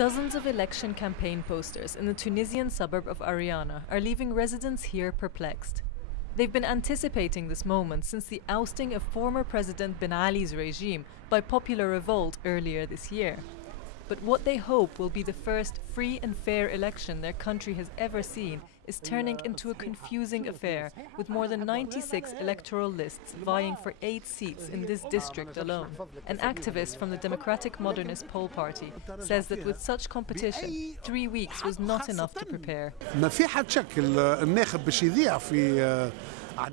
Dozens of election campaign posters in the Tunisian suburb of Ariana are leaving residents here perplexed. They've been anticipating this moment since the ousting of former President Ben Ali's regime by popular revolt earlier this year. But what they hope will be the first free and fair election their country has ever seen is turning into a confusing affair, with more than 96 electoral lists vying for 8 seats in this district alone. An activist from the Democratic Modernist Pole Party says that with such competition, 3 weeks was not enough to prepare.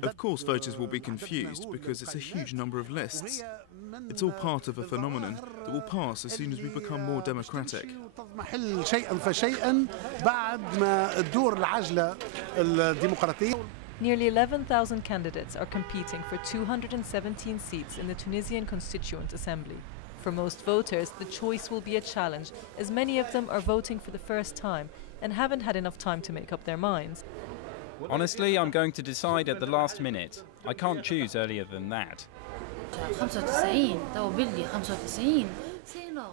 Of course voters will be confused because it's a huge number of lists. It's all part of a phenomenon that will pass as soon as we become more democratic. Nearly 11,000 candidates are competing for 217 seats in the Tunisian Constituent Assembly. For most voters, the choice will be a challenge, as many of them are voting for the first time and haven't had enough time to make up their minds. Honestly, I'm going to decide at the last minute. I can't choose earlier than that.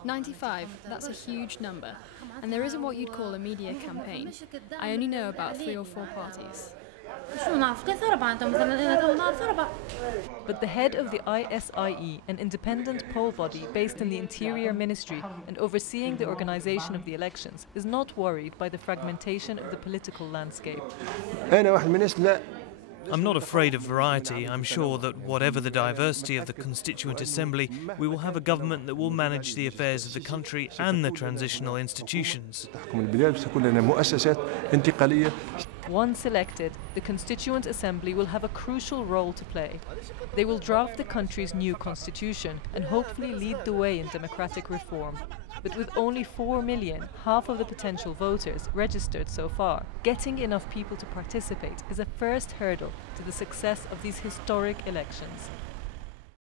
95, that's a huge number. And there isn't what you'd call a media campaign. I only know about 3 or 4 parties. But the head of the ISIE, an independent poll body based in the Interior Ministry and overseeing the organization of the elections, is not worried by the fragmentation of the political landscape. I'm not afraid of variety. I'm sure that whatever the diversity of the Constituent Assembly, we will have a government that will manage the affairs of the country and the transitional institutions. Once elected, the Constituent Assembly will have a crucial role to play. They will draft the country's new constitution and hopefully lead the way in democratic reform. But with only 4 million, half of the potential voters, registered so far, getting enough people to participate is a first hurdle to the success of these historic elections.